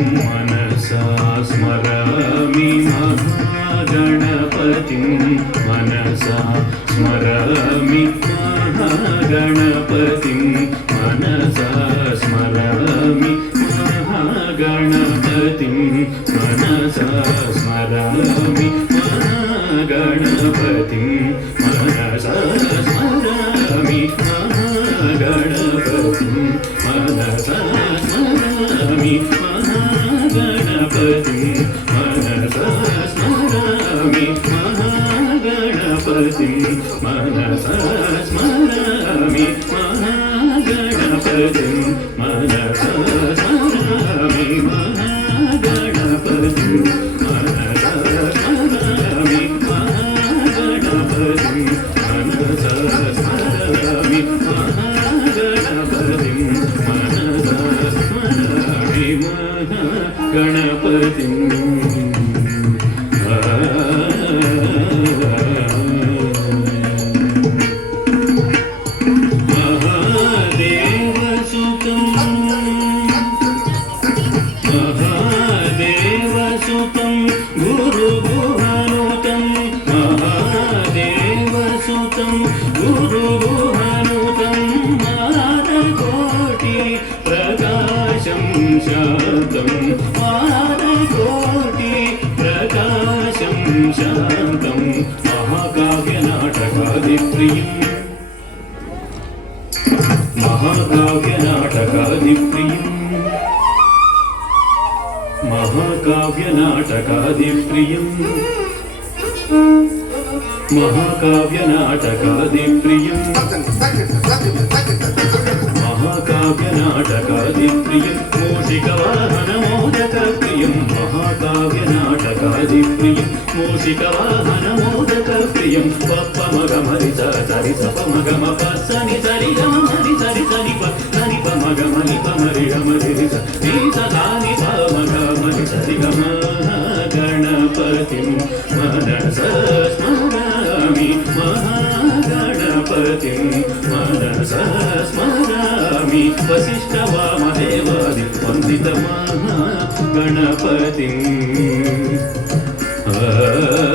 मनसा स्मरामि महागणपतिं मनसा स्मरामि महागणपतिं मनसा स्मरामि महागणपतिं मनसा स्मरामि महागणपतिं मनसा स्मरामि महागणपतिं मनसा स्मरामि महागणपतिं मनसा स्मरामि महागणपतिं मनसा स्मरामि महागणपतिं मनसा स्मरामि महागणपतिं मनसा स्मरामि महागणपतिं मनसा स्मरामि महागणपतिं मनसा स्मरामि महागणपतिं महादेवसुतं गुरुगुहानुतं महादेवसुतं गुरुगुहानुतं मानकोटि प्रकाशं शान्तं मानकोटि प्रकाशं शान्तं महाकाव्यनाटकादिप्रियम् महाकाव्यनाटकादिप्रियम् महाकाव्यनाटकादिप्रियम् महाकाव्यनाटकादिप्रियम् महाकाव्यनाटकादिप्रियं मूषिकवाहनमोदकप्रियं महाकाव्यनाटकादिप्रियं मूषिकवाहनमोदकप्रियं पप्पमगमरि सरि सपमगम पस्सनि सरि गमनि सरि सनि प सनि पमगमनि पमरि गमरि नि सदानि पमगमनि सरि गम गणपतिं मनसा स्मरामि महागणपतिं मनसा स्मरामि वसिष्ठवामदेवादिवन्दितमहागणपतिम्